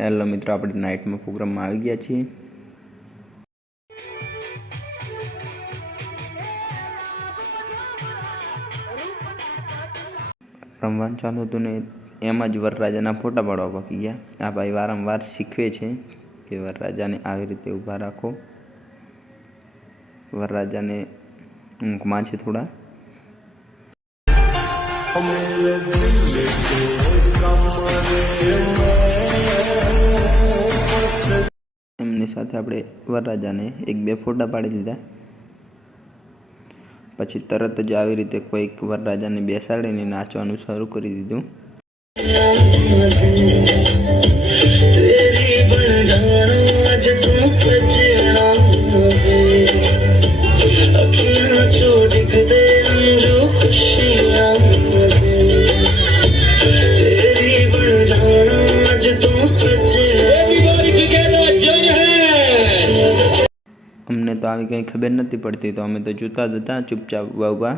Hello મિત્રો, આપણે નાઇટમાં પ્રોગ્રામમાં આવી ગયા છીએ. રમવાનું ચાલુ હતું ને એમાં જ વરરાજાના ફોટા પાડવા બાકી ગયા. આ ભાઈ વારંવાર શીખવે છે કે વરરાજાને આવી રીતે ઊભા રાખો. વરરાજાને ઊંઘમાં છે થોડા. એમની સાથે આપણે વરરાજાને 1-2 ફોટા પાડી લીધા. પછી તરત જ આવી રીતે કોઈક વરરાજાને બેસાડીને નાચવાનું શરૂ કરી દીધું. અમને તો આવી કંઈ ખબર નથી પડતી, તો અમે તો જોતા જ હતા ચૂપચાપ ઊભા.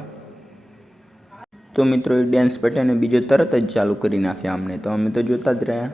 તો મિત્રો એ ડાન્સ પટ્યાને બીજો તરત જ ચાલુ કરી નાખ્યા અમને, તો અમે તો જોતા જ રહ્યા.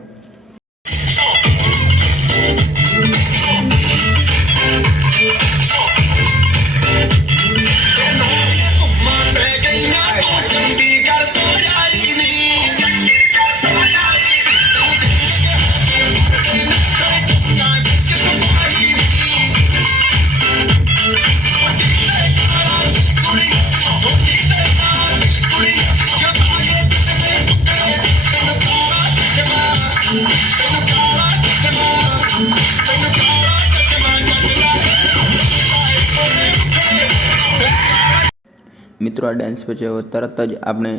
મિત્રો આ ડાન્સ પછી હવે તરત જ આપણે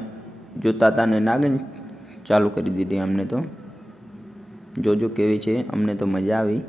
જોતા હતા ને નાગિન ચાલુ કરી દીધી. અમને તો જોજો કેવી છે, અમને તો મજા આવી.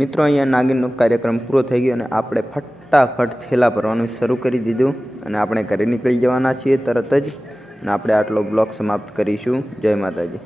મિત્રો અહીંયા નાગિનનો કાર્યક્રમ પૂરો થઈ ગયો અને આપણે ફટાફટ થેલા ભરવાનું શરૂ કરી દીધું અને આપણે ઘરે નીકળી જવાના છીએ તરત જ. અને આપણે આટલો બ્લોગ સમાપ્ત કરીશું. જય માતાજી.